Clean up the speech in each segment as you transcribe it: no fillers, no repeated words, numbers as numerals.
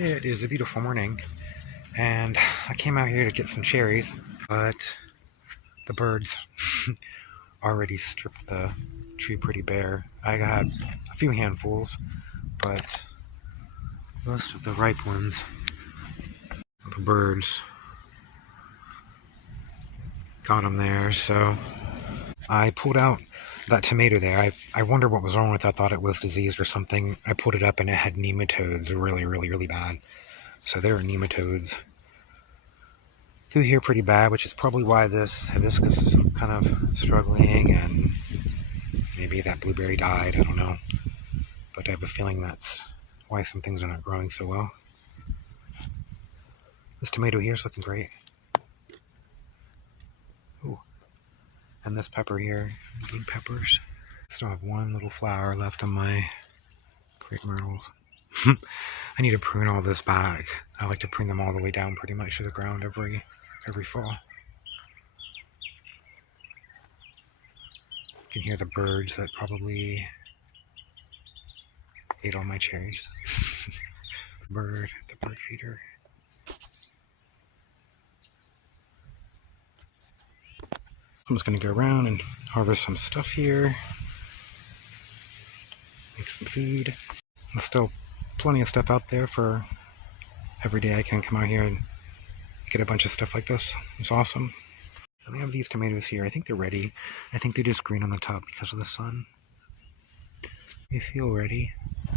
It is a beautiful morning, and I came out here to get some cherries, but the birds already stripped the tree pretty bare. I got a few handfuls, but most of the ripe ones, the birds got them there, so I pulled out that tomato there. I wonder what was wrong with it. I thought it was diseased or something. I pulled it up and it had nematodes really bad. So there are nematodes through here pretty bad, which is probably why this hibiscus is kind of struggling, and maybe that blueberry died, I don't know. But I have a feeling that's why some things are not growing so well. This tomato here is looking great. Ooh. And this pepper here, green peppers. Still have one little flower left on my crepe myrtles. I need to prune all this back. I like to prune them all the way down pretty much to the ground every fall. You can hear the birds that probably ate all my cherries. The bird feeder. I'm just going to go around and harvest some stuff here. Make some food. There's still plenty of stuff out there for every day I can come out here and get a bunch of stuff like this. It's awesome. And we have these tomatoes here. I think they're ready. I think they're just green on the top because of the sun. They feel ready,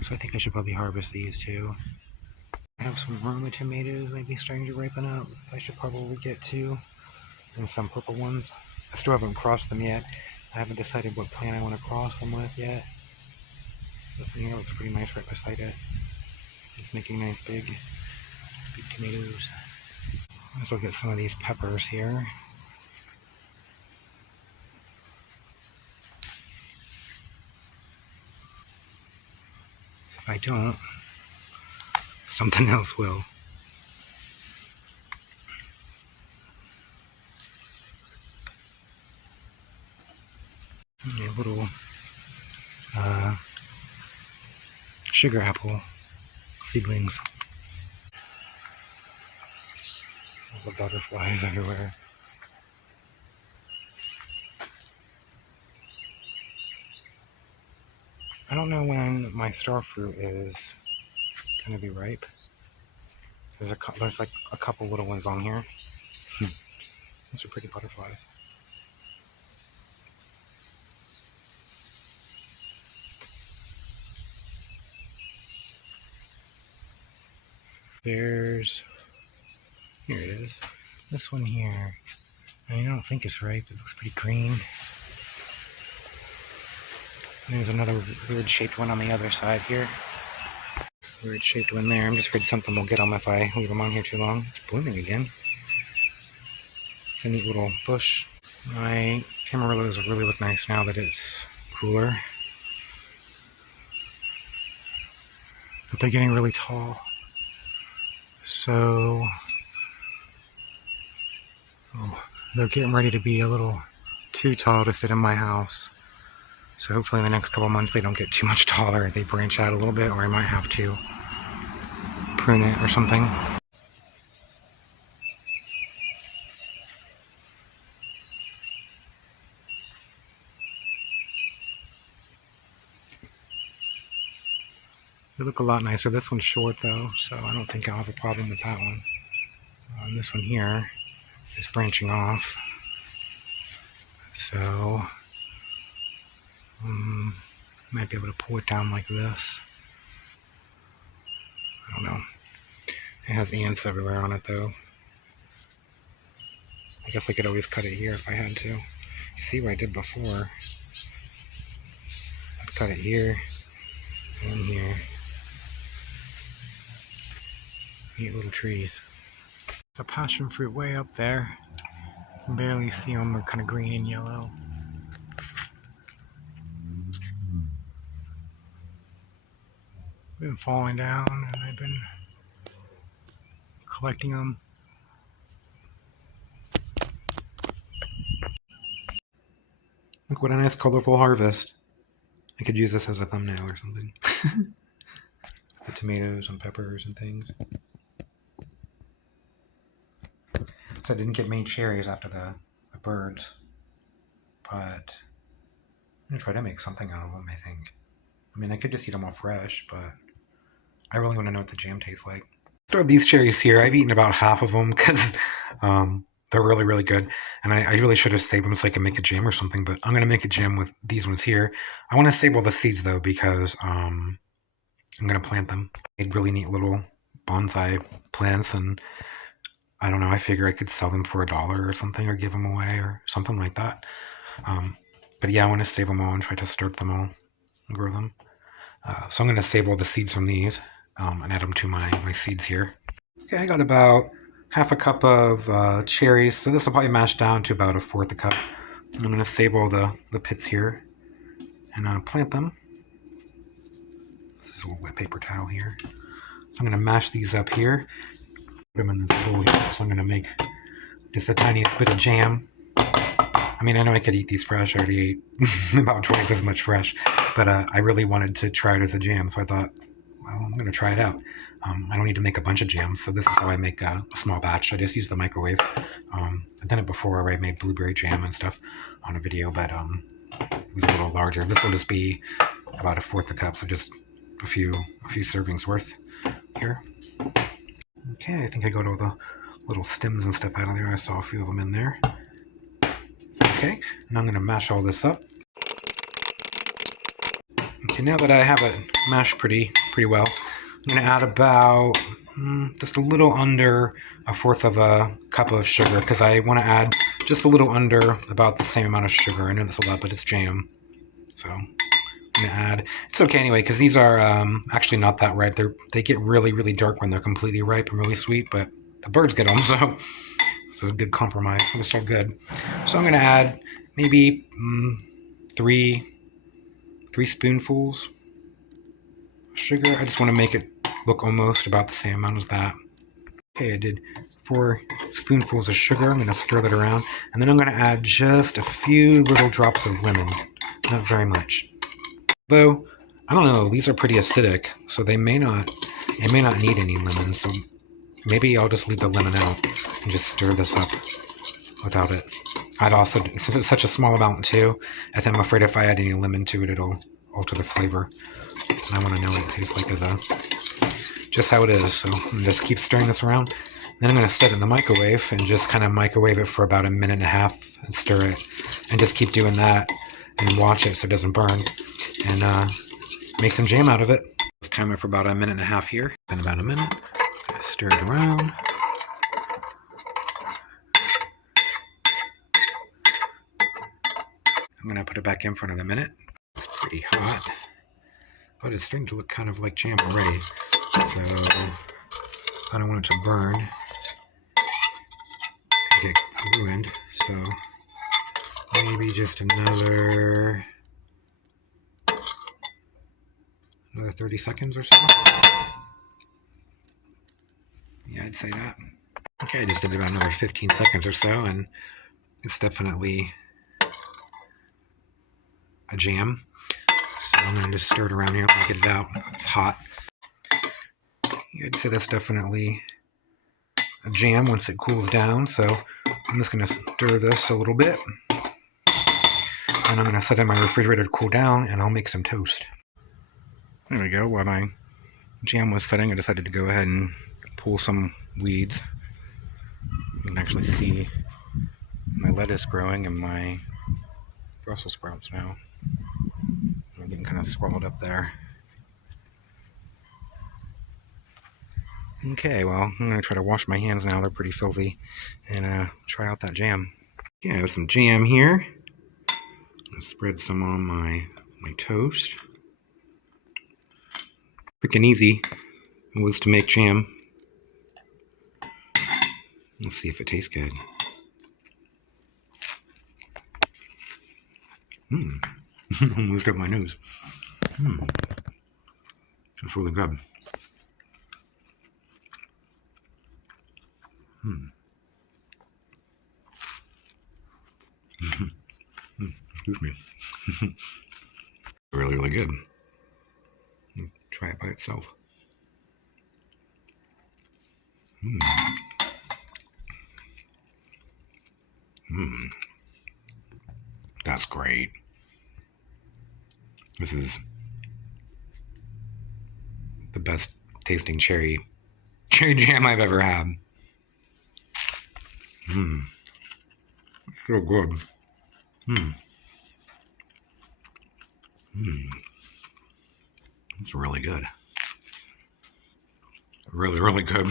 so I think I should probably harvest these too. I have some Roma tomatoes maybe starting to ripen up. I should probably get to. And some purple ones. I still haven't crossed them yet. I haven't decided what plant I want to cross them with yet. This one here looks pretty nice right beside it. It's making nice big tomatoes. Let's look at some of these peppers here. If I don't, something else will. A little sugar apple seedlings. All the butterflies everywhere. I don't know when my star fruit is going to be ripe. There's like a couple little ones on here. Those are pretty butterflies. Here it is. This one here, I don't think it's ripe. It looks pretty green. And there's another weird shaped one on the other side here. Weird shaped one there. I'm just afraid something will get them if I leave them on here too long. It's blooming again. It's a neat little bush. My Camarillos really look nice now that it's cooler. But they're getting really tall. So they're getting ready to be a little too tall to fit in my house. So hopefully in the next couple months they don't get too much taller. They branch out a little bit, or I might have to prune it or something. They look a lot nicer. This one's short though, so I don't think I'll have a problem with that one. This one here is branching off, so might be able to pull it down like this. I don't know. It has ants everywhere on it though. I guess I could always cut it here if I had to. You see what I did before. I'd cut it here and here. Neat little trees. The passion fruit way up there. You can barely see them. They're kind of green and yellow. They've been falling down and I've been collecting them. Look what a nice colorful harvest. I could use this as a thumbnail or something. the tomatoes and peppers and things. So I didn't get many cherries after the birds, but I'm gonna try to make something out of them, I think. I mean, I could just eat them all fresh, but I really want to know what the jam tastes like. So these cherries here, I've eaten about half of them because they're really, really good. And I really should have saved them so I can make a jam or something, but I'm going to make a jam with these ones here. I want to save all the seeds, though, because I'm going to plant them. Made really neat little bonsai plants, and I don't know, I figure I could sell them for $1 or something, or give them away or something like that. But yeah, I want to save them all and try to start them all and grow them. So I'm going to save all the seeds from these and add them to my seeds here. Okay, I got about half a cup of cherries, so this will probably mash down to about 1/4 cup. And I'm going to save all the pits here and plant them. This is a little wet paper towel here. So I'm going to mash these up here. Put them in this bowl here. So I'm going to make just the tiniest bit of jam. I mean, I know I could eat these fresh. I already ate about twice as much fresh, but I really wanted to try it as a jam, so I thought, well, I'm going to try it out. I don't need to make a bunch of jam, so this is how I make a small batch. I just use the microwave. I've done it before where I made blueberry jam and stuff on a video, but it was a little larger. This will just be about 1/4 cup, so just a few servings worth here. Okay, I think I got all the little stems and stuff out of there. I saw a few of them in there. Okay, and I'm going to mash all this up. Okay, now that I have it mashed pretty well, I'm going to add about just a little under 1/4 cup of sugar, because I want to add just a little under about the same amount of sugar. I know that's a lot, but it's jam. So I'm going to add, it's okay anyway, because these are actually not that ripe. They get really, really dark when they're completely ripe and really sweet, but the birds get them, so a good compromise. So it's all good. So I'm going to add maybe 3 spoonfuls of sugar. I just want to make it look almost about the same amount as that. Okay, I did 4 spoonfuls of sugar. I'm going to stir that around, and then I'm going to add just a few little drops of lemon. Not very much. Though, I don't know, these are pretty acidic, so I may not need any lemon, so maybe I'll just leave the lemon out and just stir this up without it. I'd also, since it's such a small amount too, I'm afraid if I add any lemon to it, it'll alter the flavor. And I want to know what it tastes like as just how it is. So I'm going to just keep stirring this around. Then I'm going to set it in the microwave and just kind of microwave it for about 1.5 minutes and stir it. And just keep doing that and watch it so it doesn't burn. And make some jam out of it. Let's time it for about 1.5 minutes here. Then about a minute. Stir it around. I'm going to put it back in for another minute. It's pretty hot, but it's starting to look kind of like jam already. So I don't want it to burn and get ruined. So maybe just another 30 seconds or so. Yeah, I'd say that. Okay, I just did about another 15 seconds or so, and it's definitely a jam. So I'm going to just stir it around here and get it out. It's hot. Yeah, I'd say that's definitely a jam once it cools down. So I'm just going to stir this a little bit. And I'm going to set it in my refrigerator to cool down, and I'll make some toast. There we go. While my jam was setting, I decided to go ahead and pull some weeds. You can actually see my lettuce growing and my Brussels sprouts now. I'm getting kind of swallowed up there. Okay, well, I'm going to try to wash my hands now. They're pretty filthy. And try out that jam. Okay, I have some jam here. I'll spread some on my toast. Quick and easy was to make jam. Let's see if it tastes good. Almost up my nose. That's really good. Excuse me. Really, really good. Try it by itself. Mm. Mm. That's great. This is the best tasting cherry jam I've ever had. Mmm. So good. Mmm. Mmm. It's really good. Really, really good.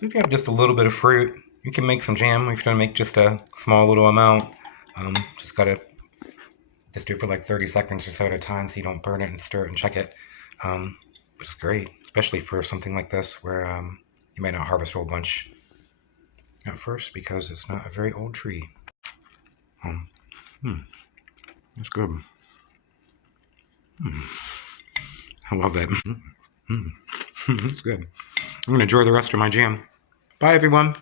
If you have just a little bit of fruit, you can make some jam. If you're gonna make just a small little amount, just gotta just do it for like 30 seconds or so at a time so you don't burn it, and stir it and check it. Which is great, especially for something like this where you might not harvest a whole bunch at first because it's not a very old tree. It's good. I love it. It's good. I'm gonna enjoy the rest of my jam. Bye, everyone.